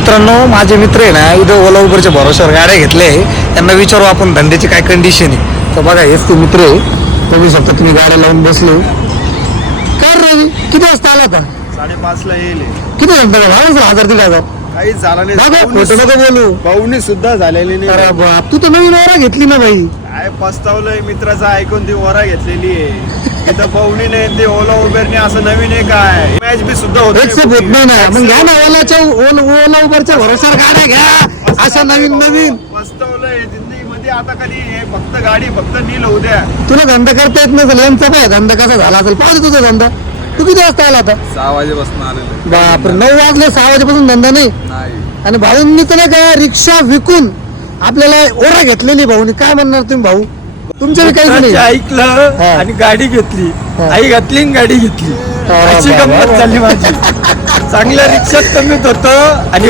मित्रांनो, माझे मित्र आहे ना इथं ओला उबरच्या भरोश्यावर गाड्या घेतले. त्यांना विचारू आपण धंद्याची काय कंडिशन आहे. तर बघा हेच ते मित्र आहे, बघू शकता तुम्ही गाड्या लावून बसले. काय रे किती वाजता आला का? 5:30 ला येईल. किती घंटा झाला? 1,000-1,500 काहीच झाला नाही. खोटं नको बोलू. पाहुणी सुद्धा झालेली नाही. अरे बाप, तू तर नवीन वारा घेतली ना भाई. काय पस्तावलंय, मित्राचा ऐकून ती वरा घेतलेली आहे. तिथं पाहुणी नाही, ते ओला उबेरने असं नवीन आहे काय? मॅच बी सुद्धा होत एक होत नाही ना. मग घ्या ना ओला उबरच्या भरोश्यावर गाड्या घ्या. असं नवीन पस्तावलंय जिंदगीमध्ये. आता कधी हे फक्त गाडी फक्त नील होऊ द्या. तुला धंदा करता येत नसेल. यांचा पाय धंदा कसा झाला असेल पाहिजे तुझा धंदा. तू किती वाजता आला आता? 6 वाजेपासून आलेलो. बापरे, 9 वाजले. 6 वाजेपासून धंदा नाही. आणि भाऊंनी तर नाही का रिक्षा विकून आपल्याला ओरा घेतलेली. भाऊनी काय म्हणणार तुम्ही भाऊ? तुमच्या काही नाही. ऐकलं आणि गाडी घेतली. आई घातली आणि गाडी घेतली. अशी गंमत झाली माझी. चांगल्या रिक्षात कमीत होतं आणि